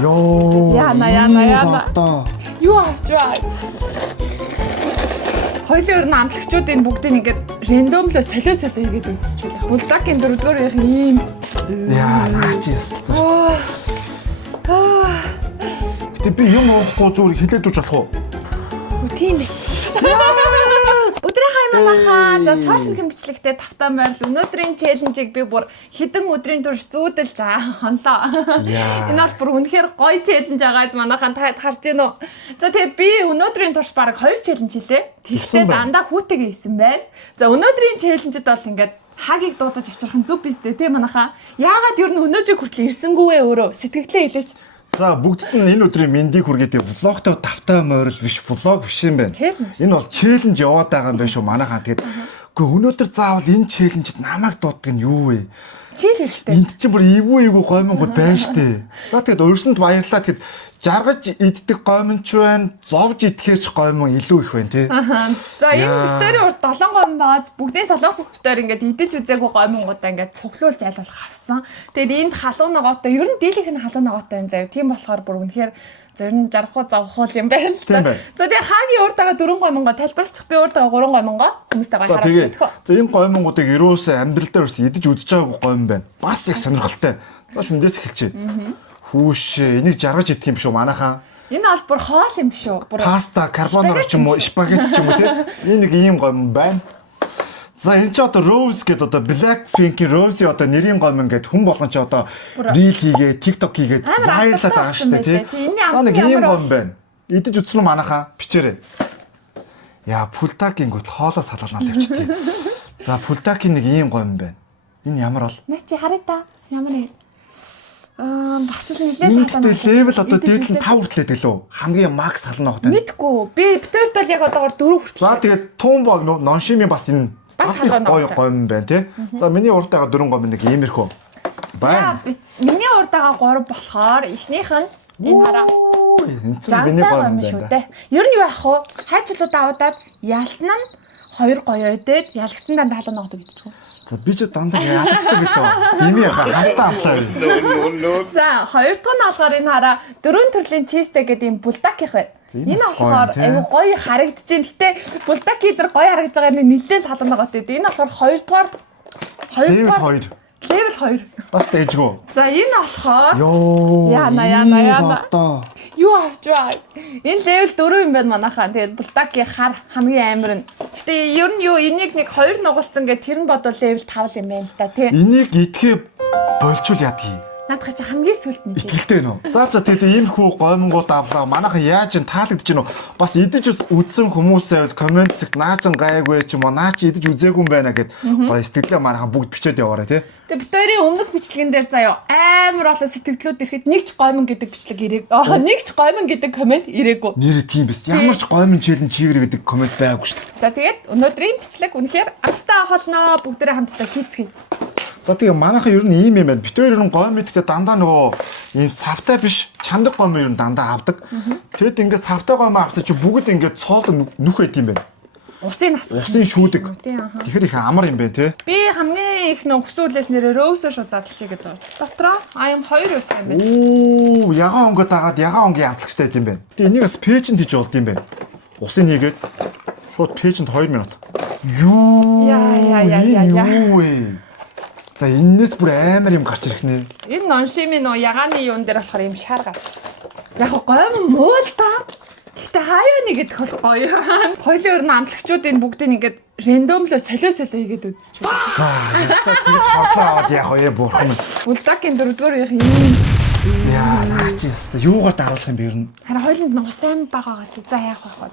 Йоо. Яна. Одоо. Юу авч бай. Хоёлын ер нь амтлагчдын бүгдийг ингээд рандомлоо солио хийгээд үзчихвэл яг. Булдагийн дөрөвдүгээр яг ийм. Яа, наач ясцсан шүү. Гэтэ би юм уухгүй зүгээр хилээд үж болох уу? Тийм биш. Өдрийн хаймааха. За цаашин хэмжлэгтэй тавтаа морил өнөөдрийн челленжийг би бүр хэдэн өдрийн турш зүүдэлж хонлоо. Энэ бол бүр үнэхээр гоё челленж байгаа манайхан та харж гэнэ үү? За тэгээд би өнөөдрийн турш баг 2 челленж хийлээ. Тэгсээ дандаа хүүтэйгээ хийсэн байна. За өнөөдрийн челленжид бол ингээд хагийг дуудаж авчрах нь зүг бистэй тий манайхан. Яагаад ер нь өнөөдрийг хүртэл ирсэнгүү вэ өөрөө? Сэтгэлдээ хэлээч. За бүгдд нь энэ өдрийн мэндийг хүргээд влогтой тавтай морил биш влог биш юм байна. Энэ бол челленж яваад байгаа юм байна шүү манайхаа. Тэгээд үгүй өнөөдөр заавал энэ челленжид намайг дууддаг нь юу вэ? Челленжтэй. Энд чинь бүр эвгүй гоймонгод байна штэ. За тэгээд урьсанд баярлалаа. Тэгэхэд жаргаж иддэг гоймонч байна, зовж идэхэрч гоймон илүү их байна тий. За энэ битэрийн урд 7 гоймон бааз бүгдийн солонгосоос битэр ингээд идэж үзээгүй гоймонгуудаа ингээд цуглуулж айлуулах авсан. Тэгээд энд халуун ногоотой ер нь дийлийнх нь халуун ногоотой юм заяа. Тийм болохоор бүр үнэхээр ер нь жаргахуу завхуул юм байна л та. За тэгээд хагийн урдаа 4 гоймонго тайлбарлчих би урдаа 3 гоймонго хүмүүстэйгээ харуулчих. За энэ гоймонгуудыг ерөөсөө амьдралдаа ерөөсөө идэж үзэж байгаагүй гоймон байна. Бас их сонирхолтой. За шүндээс эхэлчихье. Хүүш, энийг жаргаж идэх юм шүү манайхаа. Энэ бол бүр хоол юм шүү. Бүр паста, карбонара ч юм уу, спагетти ч юм уу тий. Энэ нэг ийм гомн байна. За энэ ч одоо Rose гэдэг одоо Blackpink-ийн Rose одоо нэрийн гомн гэдэг хүн болгон ч одоо reel хийгээ, TikTok хийгээд вайрлаад байгаа шүү дээ тий. За нэг ийм гомн байна. Идэж үзсэн үү манайхаа? Бичээрэй. Яа, Pultaking гот хоолоос халуулнаа явчихтыг. За Pultaking нэг ийм гомн байна. Энэ ямар бол? Наа чи харъя та. Ямар нэг бас л нэлээд халуун. Левел одоо дээд нь 5 хүртэл байдаг лөө. Хамгийн макс халуун ногтой. Мэдгүй. Би битэрт бол яг одоогоор 4 хүртэл. За тэгээд Tumbo Nonshimi бас энэ бас гоё гомн байна тий. За миний уртайгаа 4 гомн нэг иймэрхүү. За миний уртайгаа 3 болохоор эхнийх нь энэ хараа. Энэ чинь миний гомн шүү дээ. Ер нь юу ах вэ? Хайчлууд даваад ялсан нь 2 гоё өдөөд ялгцсан дандаа халуун ногтой гэж байна. За би ч данзаа яадаг гэлөө. Эний хатаа амлаа. За хоёр дахь нь болохоор энэ хараа 4 төрлийн чизтэй гэдэг юм булдаких байна. Энэ болохоор аюу гоё харагдаж байна. Гэтэ булдаки дээр гоё харагдаж байгаа нь нэлээд халуун ногоотой. Энэ болохоор 2 дугаар Level 2. Бас дэжгөө. За энэ болохоор Яна. Юу авч бай. Энэ level 4 юм байна манайхаа. Тэгээд булдаки хар хамгийн амар нь. Гэтэ ер нь юу энийг нэг 2 нугалцсан гэд тэр нь бодвол level 5 юм байна л та тий. Энийг идэхээ болчул яадгийг. Наадах чи хамгийн сүлт нэг. Итгэлтэй нөө. За тэгээд ийм хүү гоймонгууд авлаа. Манайхан яаж ин таалагдж гинөө. Бас идэж үзсэн хүмүүсээ комент зэгт наажин гайгүй ч юм уу. Наа чи идэж үзээгүй юм байна гэд гоё сэтгэлээ манайхан бүгд бичээд яваарай тий. Тэгээд битэрийн өмнөх бичлэгэн дээр заяа амар болоо сэтгэлдлүүд ирэхэд нэг ч гоймон гэдэг бичлэг ирээг. Нэг ч гоймон гэдэг комент ирээгүй. Нэрээ тийм биз. Ямар ч гоймон челленж хийгэр гэдэг комент байгаагүй шүү дээ. За тэгээд өнөөдрийн бичлэг үнэхээр амттай ахолноо бүгдээрээ хамтдаа хийцгээе. За тэгээ манайхан ер нь ийм юм байна. Битээр ер нь гой мэдтэй дандаа нөгөө ийм савтай биш чандаг гой ер нь дандаа авдаг. Тэгэд ингээд савтай гой авсан чи бүгд ингээд цоолог нүх байт юм байна. Усын нас. Усын шүүдэг. Тэгэхээр их амар юм байна те. Би хамгийн их нөхсүүлээс нэрээ Rose шууд задлчих гэж байна. Дотроо аим 2 үт юм байна. Оо, ягаан өнгөд дагаад ягаан өнгийн амтлагчтай юм байна. Тэгээ энийг бас пэйжэнд хийж болд юм байна. Усын хийгээд шууд пэйжэнд 2 минут. Юу. Юу вэ? За энэс бүр амар юм гарч ирэх нэ. Энэ Nonshimi нөө ягааны юун дээр болохоор юм шар гарч ирчих. Яг гойм муу л та. Гэхдээ хаяа нэг идэх бол гоё. Хоёлын ер нь амтлагчдын бүгдийг ингээд рандомлоо солио хийгээд үзчихв. За тэгж хотлоо аваад яах вэ бурхан. Булдагийн 4-р яг юм. Яа наач яста юугаар даруулах юм бэ ер нь? Харин хоёуланд нуус сайн байгаа гэдэг. За яах вэ хаа.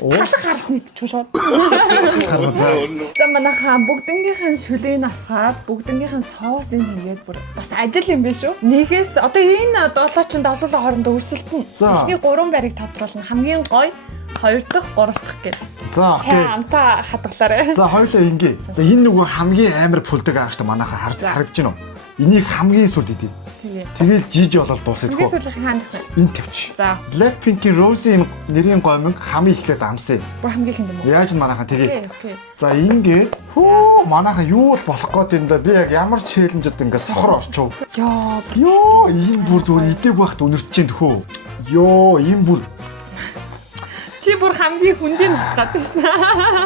Талах харсны идчих шууд. За манайхаа бүгднгийнхэн шүлээн асгаад бүгднгийнхэн соусыг хийгээд бүр бас ажил юм биш үү? Нэгээс одоо энэ 7 долоолоо хоорондоо өрсөлдөн. Эхний 3 байрыг тодруулна. Хамгийн гоё 2 дахь 3 дахь гэдэг. За окей. Амтаа хадгалаарай. За хоёулаа ингээ. За энэ нөгөө хамгийн амар пулдаг ааш та манайхаа харагдаж байна уу? Энийг хамгийн сүлд идэ. Тэгээ. Тэгэл жижи болол дуусах Тэгээс хөө. үлэх хаан дэх вэ? Энэ тавьч. За. Blackpink-ийн Rose-ийн нэрийн гомиг хамгийн эхлээд амсаа. Бүр хамгийн ихэнд юм уу? Яаж манайхаа тэгээ. Окей. За ингээд хөө манайхаа юу л болох гээд энэ да би яг ямар челленжд ингээд сохор орчов. Ёо ийм бүр зүгээр идэг байхад өнөрч чинь төхөө. Ёо ийм бүр. Чи бүр хамгийн хүндийн нутгаад байна шнэ.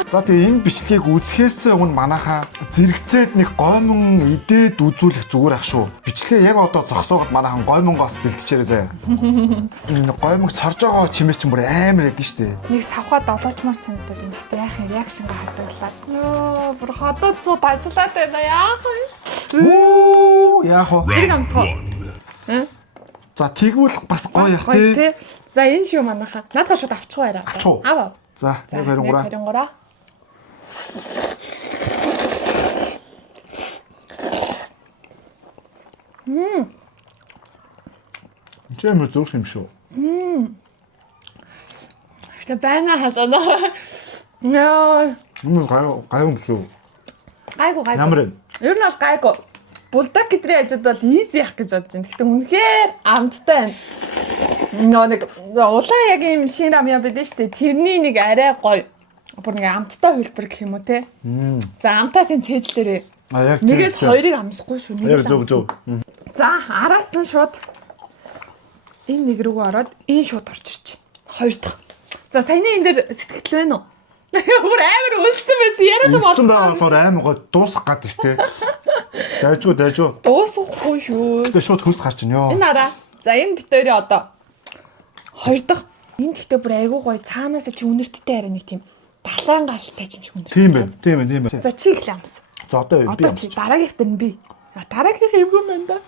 За тэгээ энэ бичлэгийг үзэхээс өмнө манайхаа зэрэгцээд нэг гомон идээд үзүүлэх зүгээр ах шүү. Бичлэгээ яг одоо зогсоогод манайхан гомонгоос бэлтчээрээ заяа. Энэ гомог сорж байгаа чимээ чинь бүр амар яд нь штэ. Нэг савхаа долоочмор санагдаад байна. Гэтэ яах юм реакшнгаа хадгалаад. Йоо бүр ходоод шууд ажиллаад байна яах вэ? Оо яах вэ? Зэрэг амсгаа. За тэгвэл бас гоё яах тий. За энэ шүү манайхаа. Наадхаа шууд авчих байраа. Авчих уу? Аваа. За 123. 123. Чэмэр зөвх юм шүү. Тэ байна хасана. Нөө. Гайгүй шүү. Гайгүй. Ямар вэ? Ер нь бол гайгүй. Булдаг гэдрийн ажид бол easy явах гэж бодож байна. Гэхдээ үнэхээр амттай байна. Нэг улаан яг юм шин рамья байдэн штэ. Тэрний нэг арай гоё. Бүр нэг амттай хөлбөр гэх юм уу те. За амтаас энэ цээжлэрээ. А яг Нэгээс хоёрыг амсахгүй шүү. Нэг л зөв. За араас нь шууд энэ нэг рүү ороод энэ шууд орж ирж байна. Хоёр дахь. За саяны энэ дээр сэтгэл байна уу? Бүр амар үлдсэн байсан. Яриад юм болсон байгаа болохоор амар гоо дуусах гад штэ. Дайжгүй. Дуусахгүй шүү. Тэгээ шууд хөлс гарч ин ёо. Энэ араа. За энэ бит хоёрын одоо хоёр дахь. Энэ гэхдээ бүр айгүй гоё цаанаас чи үнэрттэй арай нэг тийм далайн гаралтай юм шиг үнэрттэй. Тийм ээ. За чи их л амс. За одоо би Одоо чи дараагийнх дээр нь би. Дараагийнх эвгүй мэн да.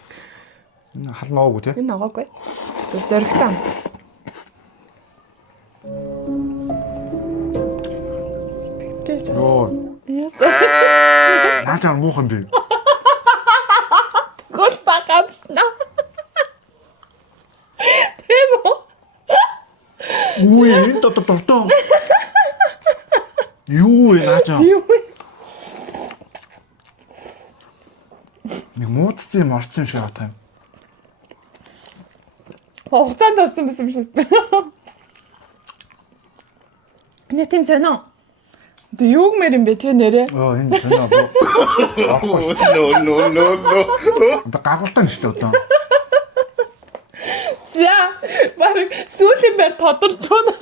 энэ хал ногоогүй тий. Энэ ногоогүй. Тэр зөрөгтэй амс. Ёо. Яс. Наачаа муухан би. Гол багамсна. Тэм үү? Үгүй энэ дотор дуртай. Юу вэ наачаа? Нэг муудц юм орсон шиг байна. Хугацаанд болсон байсан биш үү? Нэг тийм сонио. Тэ юуг мэр юм бэ тэ нэрээ? Энэ сонио боо. No. Та гагуултай нэштэй одоо. За, баг сүүлийн байр тодорч байна.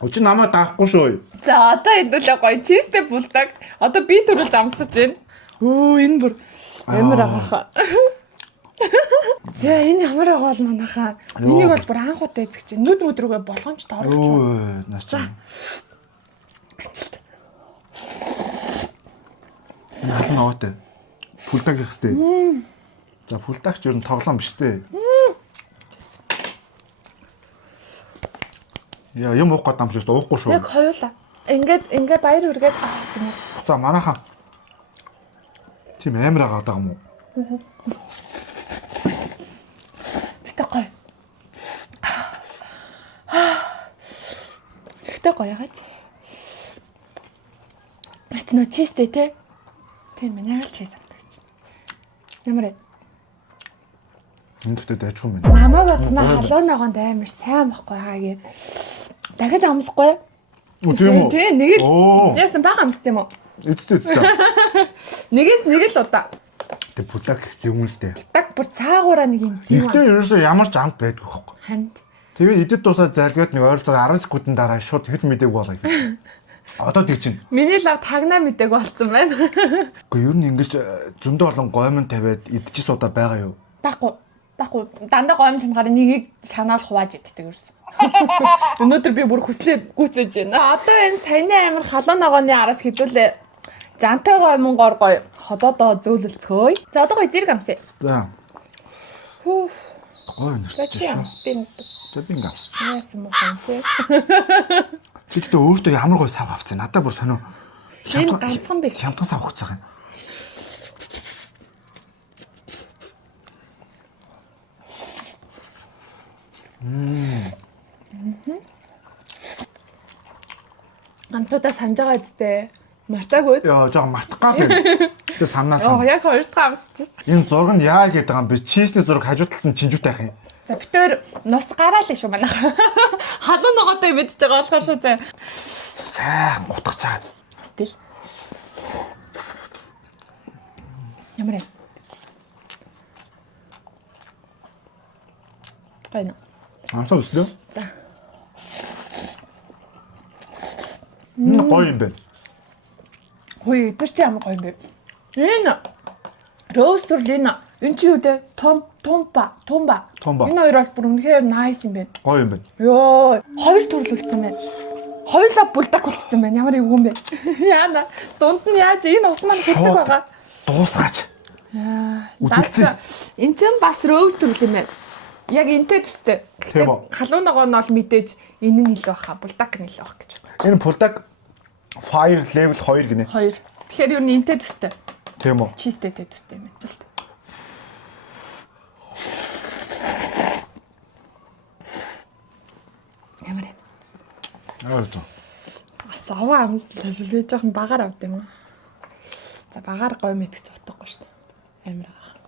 Өчиг намайг даахгүй шүү. За, одоо хэдүүлээ гоё чистэ булдаг. Одоо би төрүүлж амсгаж байна. Энэ бүр амар агааха. За, энэ ямар агаа бол манайхаа. Энийг бол бүр анхудаа эзэгч. Нүд рүүгээ болгоомжтой орж байна. Наачаа. Ажилт. Хал ногоотой. Пүлдэг их хэвчтэй. За пүлдагч ер нь тоглоом биш дээ. Яа юм уух гэдэг юм шиг уухгүй шүү. Яг хоёулаа. Ингээд баяр үргээд За манайхаа тийм амар агаад байгаа юм уу? Тэгтээ гоё. Тэгтээ гоё яагаад? Нөө чистэ те. Тийм ээ яг л чист авдаг. Ямар вэ? Энэ дэхтэй дайжгүй юм байна. Намайг бодно халуун ногоонд амар сайн байхгүй хаагийн. Дахиж амсахгүй. Тийм үү? Тийм нэг л. Жисэн бага амсц юм уу? Эцтэй. Нэгээс нэг л удаа. Тэг пүлдэг их юм л дээ. Так бүр цаагаараа нэг юм зэв. Ихтэй ерөөсөө ямар ч амт байдгүй хөхгүй. Харин Тэгээд идэд дуусаад залгаад нэг ойролцоо 10 секундын дараа шууд хэд мэдээг болоо. Одоо тэг чинь. миний лав тагнаа мэдээг болцсон байна. Гэхдээ ер нь ингэж зөндөө олон гомн тавиад идчихсэн удаа байгаа юу? Баггүй. Дандаа гомч чангаар нэгийг шанаал хувааж иддэг ерөөс. Өнөөдөр би бүр хүслээ гүйцээж байна. Одоо энэ саяны амир халуун ногооны араас хэдүүлээ. Жантай гомн гор гоё. Ходоодоо зөөлөлцгөөе. За одоо гоё зэрэг амсаа. За. Хөө. Гоё За чи нэрчээ. амс би. За би ингэвс. Яасан мөн тий. Чи гэдэг өөртөө ямар гоё сав авцсан. Надад бүр сонио. Энэ ганцхан биш. Хямдхан сав авцсан юм. Амтуудаа санаж байгаа үсттэй. Мартаагүй. Яа, жоо матах гал юм. Тэ санаас. Яг хоёр дахь амсч шүү. Энэ зураг нь яа гэдэг юм бэ? Чизний зураг хажуу талд нь чинжүүтэй ах юм. За битээр нус гараалаа шүү манайх. Халуун ногоотой мэдж байгаа болохоор шүү зэ. Сайхан гутгах чаад. Стил. Ямар юм? Гайна. Амсаа өслөө. За. Гоё юм бэ. Хөөе, тэр чи ямар гоё юм бэ? Энэ роуз төрлөө энэ чи юу дээ? Томба. Энэ хоёр бол бүр үнэхээр nice юм байна. Гоё юм бэ. Йоо, хоёр төрөл үлдсэн байна. Хоёулаа булдаг үлдсэн байна. Ямар эвгүй юм бэ? Яана, дунд нь яаж энэ ус маань хөлдөг байгаа? Дуусгаач. Үзэлцээ. Энд чинь бас роуз төрөл юм байна. Яг энтэй төстэй. Гэтэ халуун ногоо нь бол мэдээж энэ нь илүү баха, булдаг нь илүү бах гэж бодчих. Энэ булдаг fire level 2 гинэ. 2. Тэгэхээр юу нэнтэй төстэй. Тийм үү? Чисттэй төстэй юм байна л та. Ямар юм? Аа. Бас аваа амсчлаа шүү. Би жоохон багаар авд юм уу? За багаар гой мэдчих утгагүй шүү дээ. Амар аа.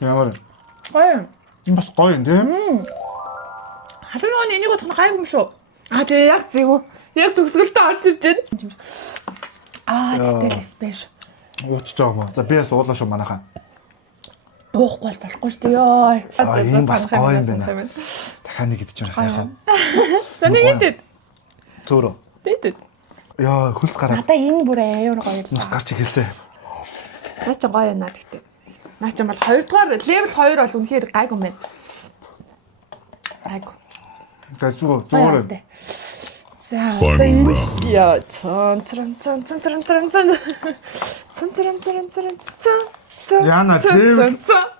Ямар Гоё. энэ бас гоё юм тийм. Халуун ногооны энийг утгах нь гайгүй юм шүү. Аа тэгээ яг зэвүү. Яг төгсгөлдөө орж ирж байна. Тэгтэл спеш. Уучж байгаа юм. За би бас уулаа шүү манайхаа. Дуухгүй болохгүй шүү дээ ёо. Энэ бас гоё юм байна. Дахиад нэг идэж байгаа яхаа. За нэг идэд. Төөрөө. Идэд. Яа хөлс гараа. Надаа энэ бүр аюур гоё л. Нас гарч ихэлсэ. Наа чи гоё наа гэхдээ. Наа чи бол 2 дугаар level 2 бол үнэхээр гайгүй юм байна. Гайгүй. Тэгвэл зүгээр. За. Яа, цон. Яна level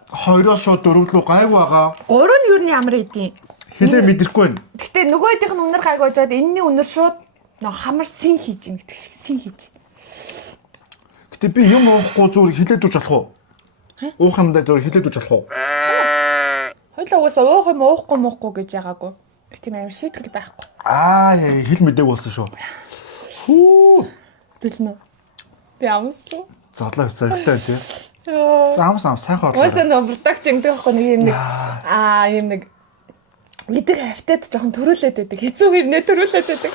2-оос шууд 4 рүү гайгүй байгаа. 3 нь юу н ямар идэв? Хилээ мэдрэхгүй байна. Гэхдээ нөгөө хэдийнх нь үнэр гайгүй жаад энэний үнэр шууд хамар син хийж ин гэдэг шиг син хийж. Гэтэ би юм уухгүй зүгээр хилээд үж болох уу? Уух юмдаа зүгээр хилээд үж болох уу? Хойлоо угаасаа уух юм уухгүй муухгүй гэж ягаагүй. Тийм амар шийтгэл байхгүй. Хил мэдээг болсон шүү. Хүү. Бэлнэ. Би амсч. Зодлоо хэвцээртэй тий. За амс сайхан бодлоо. Угаасаа нөө продакт ингэдэг байхгүй нэг юм нэг юм нэг мэдээ хавтаад жоохон төрүүлээд байдаг. Хэцүүгээр нэ төрүүлээд байдаг.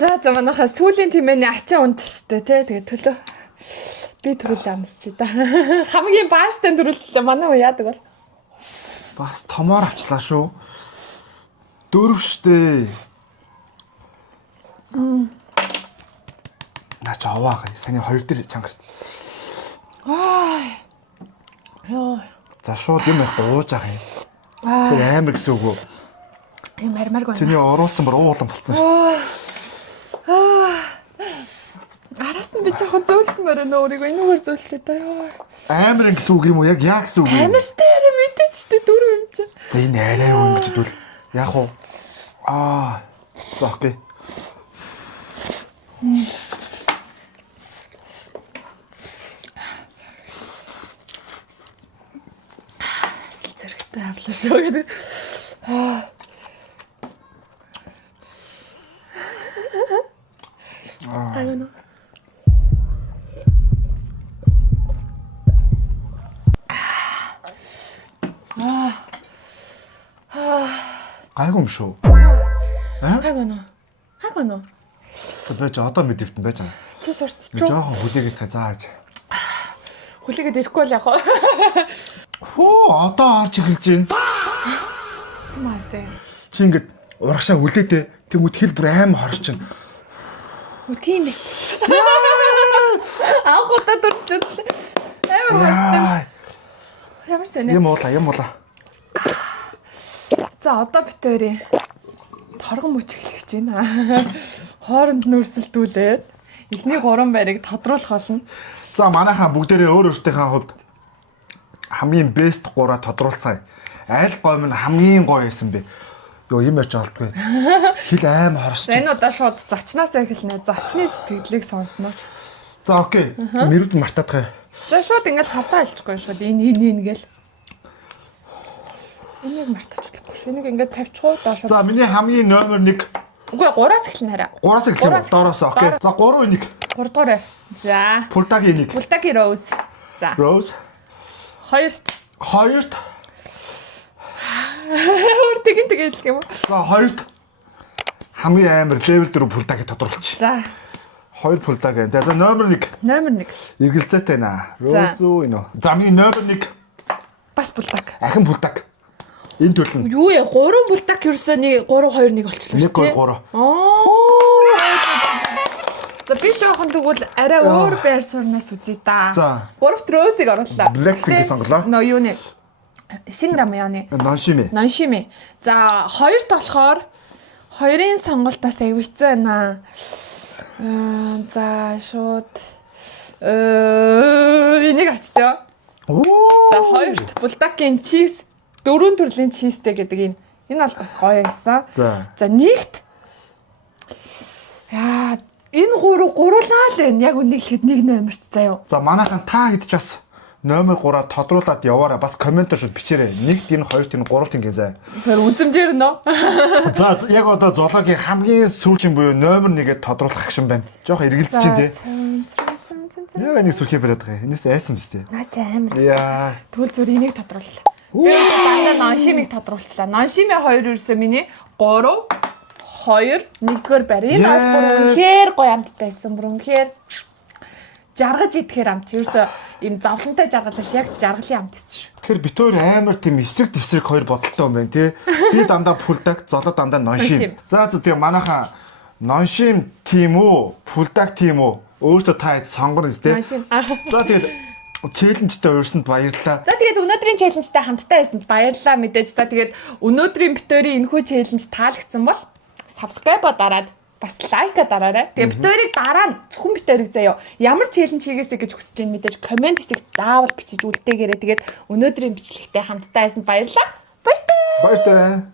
За манайхаа сүүлийн тимээний ачаа унт штэ тий. Тэгээ төлөө би төрүүлээ амсч да. Хамгийн бааштай төрүүлчихлээ. Манай уу яадаг бол. Бас томоор авчлаа шүү. 4 штэ. Наач аваа. Саний 2 дээр чангарч. Йоо. За шууд юм их ууж ах юм. Тэр амар гэсэн үг үү? Юм мармаргүй. Чиний оруулсан бүр уулан болцсон шүү. Араас нь би жоохон зөөлмөр нөө өөрийгөө энэгээр зөөллөө да ёо. Амар гэсэн үг юм уу? Яг яа гэсэн үг юм? Амар штэ арай мэдээч штэ 4 юм чи. За энэ арай юу гэж хэлвэл яах вэ? Окей. Зэрэгтэй авлаа шүү гэдэг. Гайгүй. Гайгүй юм шүү. Гайгүй нөө. Байж одоо мэдэртэн байж байгаа. Чи сурцч Би уу? жоохон хүлээгээд зааж. Хүлээгээд ирэхгүй л яг хаа. Хөө одоо орж эхэлж байна. Мастай. Чи ингээд урагшаа хүлээдээ тэгмүүд хэл бүр аим хорч чинь. Тийм биш. Аахуудаа дурчлаа. Амар мастай. Ямар сонир. Юм уулаа. За одоо бит хоёрын торгон мөч эхлэх гэж байна. Хооронд нөрсөлдүүлээд эхний 3 байрыг тодруулах болно. За манайхаа бүгдээрээ өөр өөртөөхөө хувьд хамгийн бест 3-а тодруулцгаая. Аль гой минь хамгийн гоё байсан бэ? Йоо юм ярьж олдгүй. Хил аим хорсч. За энэ удаа шууд зочноос эхэлнэ. Зочны сэтгэлийг сонсноо. За окей. Нэрүүд мартаадах. За шууд ингээл харж байгаа хэлчихгүй шууд энэ гээл. Энийг мартаж болохгүй шүү. Энийг ингээд тавьчихуу доош. За миний хамгийн номер 1. Үгүй 3-аас эхэлнэ хараа. 3-аас эхлэх үү? Доороос окей. За 3 энийг. 3 дугаар. За. Пултагийн энийг. Пултагийн Rose. За. Rose. Хоёрт. 2-т. Өөртөг тэгээд л юм уу? За 2-т. Хамгийн амар level 4 пултагийг тодруулчих. За. 2 пултагийн. За номер 1. Номер 1. Эргэлзээтэй наа. Rose үү энэ. За миний номер 1. Бас пултаг. Ахин пултаг. Энэ төлнө. Юу яа 3 пултаг ерөөсөө нэг 3 2 1 болчихлоо шүү дээ. 1 2 3. За би жоохон тэгвэл арай өөр байр сурнаас үзье да. За. 3-т Rose-ыг орууллаа. Blackpink-ийг сонголоо. Нөө юуны Шинграмяны Ноншими. За 2-т болохоор 2-ын сонголтоос аягүй хэцүү байна. За шууд энийг авчтаа. За 2-т Bulldog-ийн cheese 4 төрлийн cheeseтэй гэдэг энэ бол бас гоё байсан. За 1-т яа энэ гурлаа л байна. Яг үнийг хэлэхэд нэг номерт заяа. За манайхан та хэд ч бас номер 3-а тодруулаад яваараа бас комментор шууд бичээрэй. 1-т энэ 2-т энэ 3-т ингэ заа. Тэр үзэмжээр нөө. За яг одоо зоологийн хамгийн сүүлийн буюу номер 1-гээ тодруулах акшн байна. Жохо эргэлзэж чинь тий. Яг нэг сүүлийн бариад байгаа. Энэс айсан биз дээ. Наа чи амар. Яа. Тэгвэл зүр энийг тодрууллаа. Би дандаа Ноншимиг тодруулчлаа. Ноншими 2 ерөөсөө миний 3 2 1-р барь. Энэ бол бүр үнэхээр гоё амт байсан. Бүр үнэхээр жаргаж идэхээр амт. Ерөөсөө им зовлонтой жаргал биш яг жаргалын амт гэсэн шүү. Тэгэхээр бит өөр амар тийм эсрэг тесрэг хоёр бодолтой юм байна тий. Би дандаа пулдаг, золоо дандаа ноншим. За тэгээ манайхан ноншим тим үү, пулдаг тим үү? Өөрөөсөө та хэд сонгоно үстэй. Ноншим. За тэгээд челленжтэй уурсанд баярлалаа. За тэгээд өнөөдрийн челленжтай хамтдаа байсанд баярлалаа мэдээж. За тэгээд өнөөдрийн битүүрийн энэхүү челленж таалагдсан бол subscribe-а дараад бас лайка дараарай. Тэгээ битүүрийг дараа нь зөвхөн битүүрийг заяа. Ямар челленж хийгээсэй гэж хүсэж байна мэдээж комент хэсэгт заавал бичиж үлдээгээрэй. Тэгээд өнөөдрийн бичлэгтэй хамтдаа байсанд баярлалаа. Баяртай. Баяртай.